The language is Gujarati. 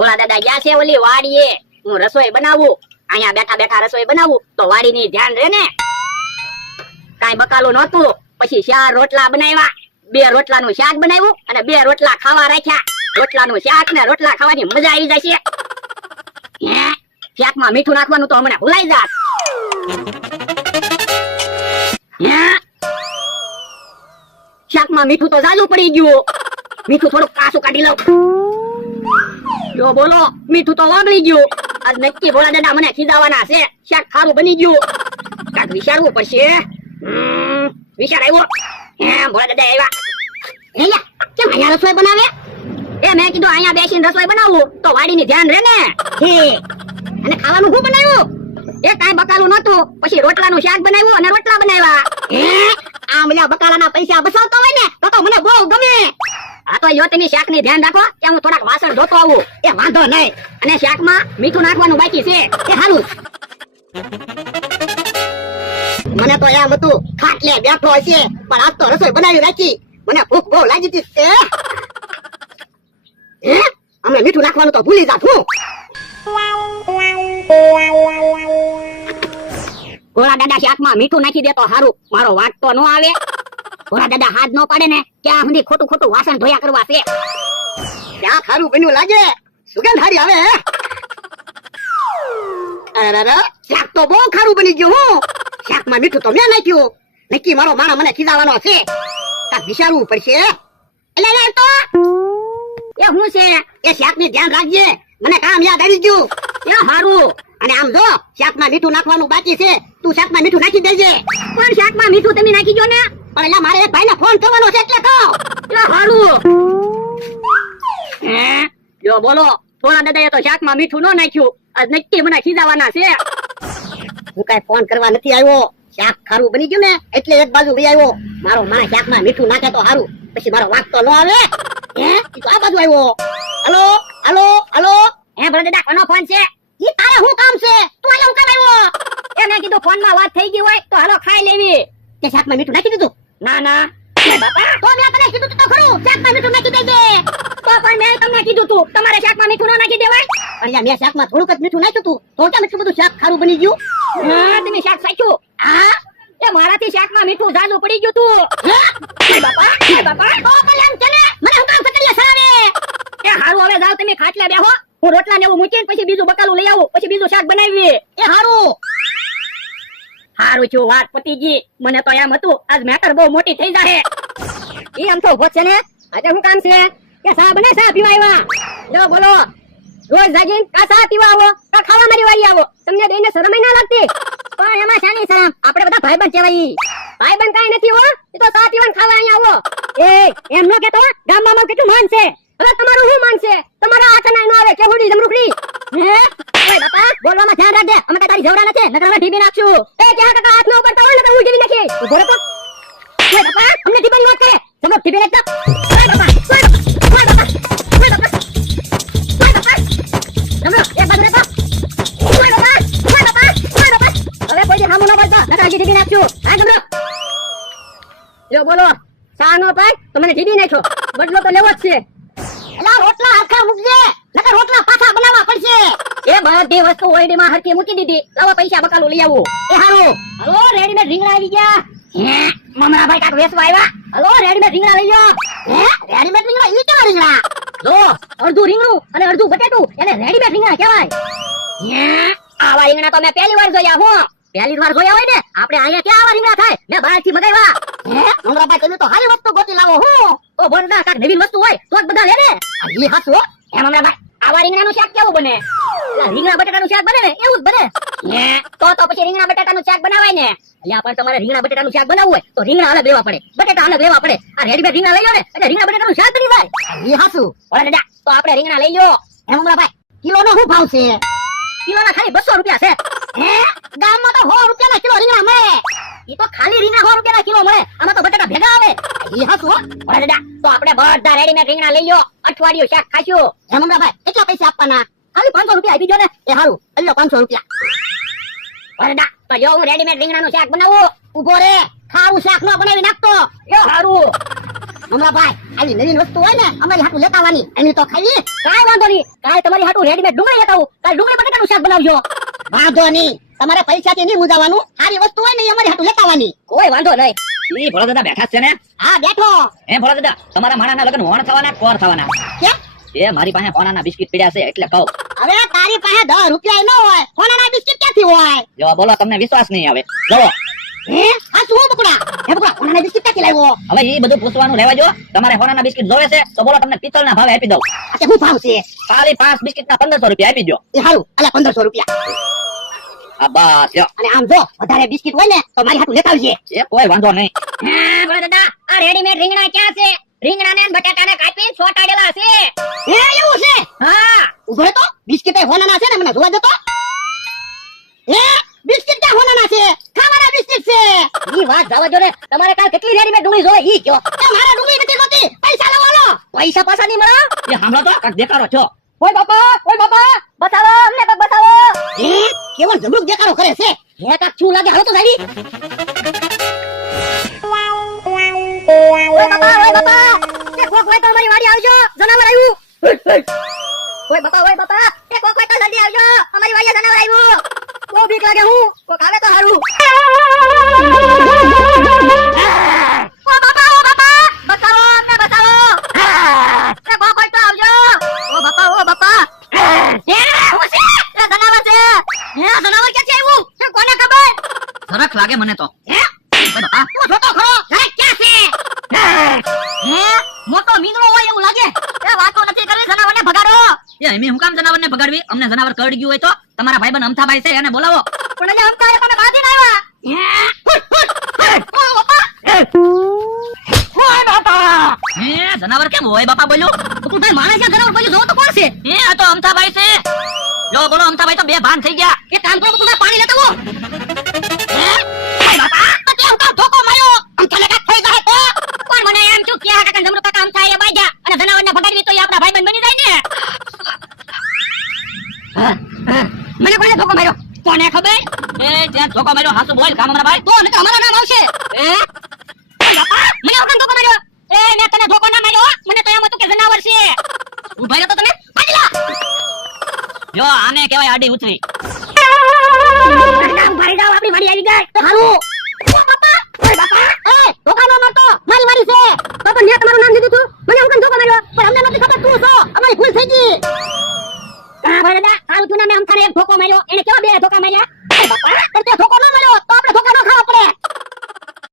ભોળા દાદા ગયા છે ઓલી વાડીએ, હું રસોઈ બનાવું, અહીંયા બેઠા બેઠા રસોઈ બનાવું તો વાડીની ધ્યાન રહે ને. કાઈ બકાલું નહોતું, પછી 4 રોટલા બનાવ્યા, 2 રોટલાનું શાક બનાવ્યું અને 2 રોટલા ખાવા રાખ્યા. રોટલાનું શાક ને રોટલા ખાવાની મજા આવી જશે. શાકમાં મીઠું નાખવાનું તો હમણાં ભૂલાઈ જાત. શાકમાં મીઠું તો જાજુ પડી ગયું, મીઠું થોડુંક કાસું કાઢી લઉં. જો બોલો, મીઠું તો વાગળી ગયું. આજ નક્કી ભોળા દાદા મને ખીજાવાના છે. શાક ખારું બની ગયું, કાંઈક વિચારવું પડશે. વિચાર આવ્યો. ભોળા દાદા આવ્યા. કેમ અહીંયા રસોઈ બનાવે? મેં કીધું અહીંયા બેસીને રસોઈ બનાવું તો વાડીની ધ્યાન રહે ને. અને ખાવાનું શું બનાવ્યું? કાંઈ બકાલું નતું, પછી રોટલાનું શાક બનાવ્યું અને રોટલા બનાવ્યા. આ મને બકાલાના પૈસા બસાવતો હોય ને તો મને બહુ ગમે. હા તો યો તમે શાકની ધ્યાન રાખો કે હું થોડાક વાસણ ધોતો આવું. વાંધો નહીં. અને શાકમાં મીઠું નાખવાનું બાકી છે. સારું. મને તો એમ હતું ખાટલે બેઠો હશે, પણ આજ તો રસોઈ બનાવી રાખી. મને ભૂખ બહુ લાગી હતી. અમે મીઠું નાખવાનું તો ભૂલી જાત હું. ભોળા દાદા શાકમાં મીઠું નાખી દે તો સારું, મારો વાટ તો ન આવે. ભોળા દાદા હાથ ન પાડે ને ત્યાં સુધી ખોટું ખોટું વાસણ ધોયા કરવા છે. ત્યાં ખારું બન્યું લાગે, સુગંધ હારી આવે. અરે શાક તો બહુ ખારું બની ગયું. હું શાકમાં મીઠું તો મેં નાખ્યું. નક્કી મારો માણસ મને ખીજાવાનો છે. કાંઈક વિચારવું પડશે. એટલે તો હું છે એ શાકની ધ્યાન રાખજે. મને કામ યાદ આવી ગયું. સારું. અને આમ જો શાકમાં મીઠું નાખવાનું બાકી છે, તું શાકમાં મીઠું નાખી દેજે. પણ શાકમાં મીઠું તમે નાખી દો ને. પણ એટલે મારે એક ભાઈને ફોન કરવાનો છે એટલે કહો. સારું. જો બોલો, ભોળા દાદાએ તો શાકમાં મીઠું ન નાખ્યું. આજ નક્કી મને ખીજાવાના છે. હું કઈ ફોન કરવા નથી આવ્યો. શાક ખારું બની ગયું ને એટલે એક બાજુ લઈ આવ્યો. મારો માણસ શાકમાં મીઠું નાખે તો સારું, પછી મારો વાક તો ન આવે. આ બાજુ આવ્યો. Hello hello hello. ભોળા દાદા કોનો ફોન છે? ઈ તારે શું કામ છે? તું અહીંયા હું કામ આવ્યો? મેં કીધું ફોનમાં વાત થઈ ગઈ હોય તો હાલો ખાઈ લેવી. તે શાકમાં મીઠું નાખી દીધું? ના ના બાપા, તો મેં તને કીધું તો ખરું શાકમાં મીઠું નાખી દેજે. તો પણ મેં તમને કીધું તું તમારે શાકમાં મીઠું ન નાખી દેવાય. અલ્યા મેં શાકમાં થોડુંક જ મીઠું નાખ્યું તું, તો કેમ એટલું બધું શાક ખારું બની ગયું? તમે શાક સાચ્યું? મારાથી શાકમાં મીઠું જાજુ પડી ગયું તું. બાપા બાપા, તો પણ એમ છે ને, મને હું કામ સકરીએ સરાવે. હારું, હવે જાવ તમે ખાટલે બેહો. હું રોટલા ને એવું મૂકીને પછી બીજું બકાલું લઈ આવું, પછી બીજું શાક બનાવીએ. હારું છું, વાત પતી ગઈ. મને તો એમ હતું આજ મેટર બહુ મોટી થઈ જાહે. એમ તો ઉભો છે ને, આજે શું કામ છે કે સા બને સા પીવા આવ્યા. જો બોલો, રોજ જાગીને કા સા પીવા આવો કા ખાવા મારી વાળી આવો. તમને બેને શરમ ના લાગતી? પણ એમાં શાની શરમ? આપણે બધા ભાઈબંધ કહેવાય. ભાઈબંધ કાઈ નથી હો, એ તો સા પીવાને ખાવા અહીંયા આવો. એમ ન કેતો, ગામમાં કેટલું માન છે. હવે તમારું શું માન છે? તમારા આ ચનાઈ નો આવે કેહુડી જમરૂખડી. બાપા, બોલવામાં ધ્યાન રાખજે. અમે કઈ તારી જવડા નથી, નકર અમે ઢીબી નાખશું. ક્યાં કાકા હાથ ન ઉપડતા હોય ને તો હું ઢીબી નાખી. ઉભો રહો તો. બાપા, અમને ઢીબી વાત કરે. જમરો ઢીબી નાખતા. બાપા, બાપા, બાપા, બાપા. જમરો એક બાજુ રહેતો. બાપા, બાપા, બાપા. હવે કોઈ હામું ન બોલતા, નકર હજી ઢીબી નાખશું. હા જમરો. જો બોલો, સા નો પાય તો મને ઢીબી નાખ્યો. બદલો તો લેવો જ છે. એલા રોટલા આખા મૂકજે, નકર રોટલા પાછા બનાવવા પડશે. બધી વસ્તુ ઓરડીમાં હરખી મૂકી દીધી. લાવો પૈસા બકાલું લઈ આવો. હારું. હલો, રેડીમેડ રીંગણા આવી ગયા. મમરા ભાઈ કાક વેચવા આવ્યા. હલો, રેડીમેડ રીંગણા લઈ જાઓ. રેડીમેડ રીંગણા? ઈ કેવા રીંગણા? જો અડધું રીંગણું અને અડધું બટેટું, એને રેડીમેડ રીંગણા કહેવાય. આવા રીંગણા તો મેં પહેલી વાર જોયા. હું પહેલી વાર જોયા હોય ને, આપણે અહીંયા ક્યાં આવા રીંગણા થાય? મેં બહારથી મગાવ્યા. મમરા ભાઈ તમે તો હારી વસ્તુ ગોતી લાવો. હું તો બોલના કાક નવીન વસ્તુ હોય તો જ બધા લે ને. ઈ હાચું હો. મમરા ભાઈ, આવા રીંગણાનું શાક કેવું બને? રીંગણા બટાટાનું શાક બને ને એવું જ બને. તો પછી રીંગણા બટાટાનું શાક બનાવાય ને. અલ્યા પણ તમારે રીંગણા બટાટાનું શાક બનાવવું હોય તો રીંગણા અલગ લેવા પડે, બટાટા અલગ લેવા પડે. આ રેડીમેડ રીંગણા લઈ લો ને એટલે રીંગણા બટાટાનું શાક બની જાય. ઈ હાચું. ઓલા દાદા, તો આપણે રીંગણા લઈ લો. મમરા ભાઈ, કિલોનો શું ભાવ છે? કિલોના ખાલી 200 રૂપિયા છે. ગામમાં તો 100 રૂપિયાના કિલો રીંગણા મળે. ઈ તો ખાલી રીંગણા 100 રૂપિયાના કિલો મળે. આમાં તો બટાટા ભેગા આવે. ઈ હાચું. ઓલા દાદા, તો આપણે બધા રેડીમેડ રીંગણા લઈ લો. અઠવાડિયું શાક ખાશું. મમરા ભાઈ, કેટલા પૈસા આપવાના? ખાલી 500 રૂપિયા આપી દો ને. હારું, અલ્યો 500 રૂપિયા. વરદા, તો જો હું રેડીમેડ રીંગણાનું શાક બનાવું. ઉભો રે, ખાવું શાક નો બનાવી નાખતો. હારું. મમરાભાઈ આવી નવીન વસ્તુ હોય ને અમારી હાટુ લેતા આવવાની એની તો ખાઈ કાઈ વાંધો નહીં કાઈ તમારી હાટુ રેડીમેડ ડુંગળી લેતા આવું કાલ ડુંગળી બટેટાનું શાક બનાવજો વાંધો નહીં તમારે પૈસાથી નહીં મુજાવાનું સારી વસ્તુ હોય ને એ અમારી હાટુ લેતા આવવાની કોઈ વાંધો નહીં ઈ ભોળા દાદા બેઠા જ છે ને? હા બેઠો ભોળા દાદા તમારા માણાના લગ્ન હોણ થવાના કોર થવાના? કેમ એ મારી પાસે હોનાના બિસ્કિટ પડ્યા છે એટલે કહું. હવે તારી પાસે 10 રૂપિયા ન હોય સોનાના બિસ્કિટ ક્યાંથી હોય જો બોલો તમને વિશ્વાસ નહીં આવે. જો હે આ શું બકુડા હે બકુડા સોનાના બિસ્કિટ ક્યાંથી લાવ્યો હવે ઈ બધું પૂછવાનું રહેવા જો. તમારે હોનાના બિસ્કિટ જોવે છે તો બોલો તમને પિત્તળના ભાવે આપી દઉં. આ કે શું ભાવ છે ખાલી 5 બિસ્કિટના 1500 રૂપિયા આપી દો. એ હારું અલા 1500 રૂપિયા આ બસ લ્યો. અને આમ જો વધારે બિસ્કિટ હોય ને તો મારી હાટુ લેતા આવજે એ કોઈ વાંધો નહીં. હા બોલો દાદા આ રેડીમેડ રીંગણા ક્યાં છે રીંગણાને અને બટાટાને કાપીને છોટાડેલા છે હે એવું છે હા ઉભો રહે તો બિસ્કિટ એ હોનાના છે ને મને જોવા દે તો હે બિસ્કિટ ક્યાં હોનાના છે ખાવાના બિસ્કિટ છે ઈ વાત જવા દો ને તમારે કાલ કેટલી રેડીમેડ ડુંગળી જોઈએ ઈ કયો એ મારા ડુંગળી નથી જોતી પૈસા લાવો લો પૈસા પાછા નહીં મળો એ સાંભળો તો કાંઈક દેખાડો છો. ઓય બાપા બતાવો અમને કાંઈક બતાવો હે કેવળ જબરૂક દેખાડો કરે છે હે કાક શું લાગે હાલો તો ગાડી ઓય બાપા એ કોક હોય તો અમારી વાડી આવજો જનાવર આવ્યું ઓય બાપા એ કોક હોય તો જલ્દી આવજો અમારી વાડીએ જનાવર આવ્યું બહુ બીક લાગે હું કોક આવે તો હારું ઓ બાપા બતાવો અમને બતાવો એ કોક હોય તો આવજો ઓ બાપા એ શું છે એ જનાવર છે હે જનાવર ક્યાંથી આવ્યું એ કોને ખબર સરસ લાગે મને તો. હે બાપા તું જોતો ખરો હે ક્યાં છે હે મોટો મીંદડો હોય એવું લાગે એ વાતો નથી કરી જનાવરને ભગાડો એ અમે હું કામ જનાવરને ભગાડવી? અમને જનાવર કરડી ગયું હોય તો તમારા ભાઈબંધ અમથાભાઈ છે એને બોલાવો. પણ એટલે અમતા કોને બાંધીને આવ્યા ઓય બાપા હે જનાવર કેમ હોય બાપા બોલ્યો? તું ભાઈ માણસ ક્યાં જનાવર બોલ્યો જો તો કોણ છે એ આ તો અમથાભાઈ છે. જો બોલો અમથાભાઈ તો બે ભાન થઈ ગયા. એ કામ કરો તું પાણી લેતો આવો હે ઓય બાપા તો કેમ કામ ધોકો માર્યો અમથા લેકા થઈ જાય તો કોણ મને એમ ચૂક કે આ કાકા જમરૂ કાકા અમથા એ બાજા અને જનાવરને ભગાડવી તો એ આપણા ભાઈબંધ બની જાય ને મને કોને ધોકો માર્યો કોને ખબર એ જ્યાં ધોકો માર્યો હાસુ બોલ કામરા ભાઈ. તો નકર અમારું નામ આવશે હે ઓય બાપા મને ઓકન ધોકો માર્યો એ મેં તને ધોકો ના માર્યો હો. મને તો એમ હતું કે જનાવર છે ઉભા રહ્યો તો તમે. જો આને કહેવાય આડી ઉતરી. ઉભા રહી જાઓ આપણી વાડી આવી ગઈ તો હાલું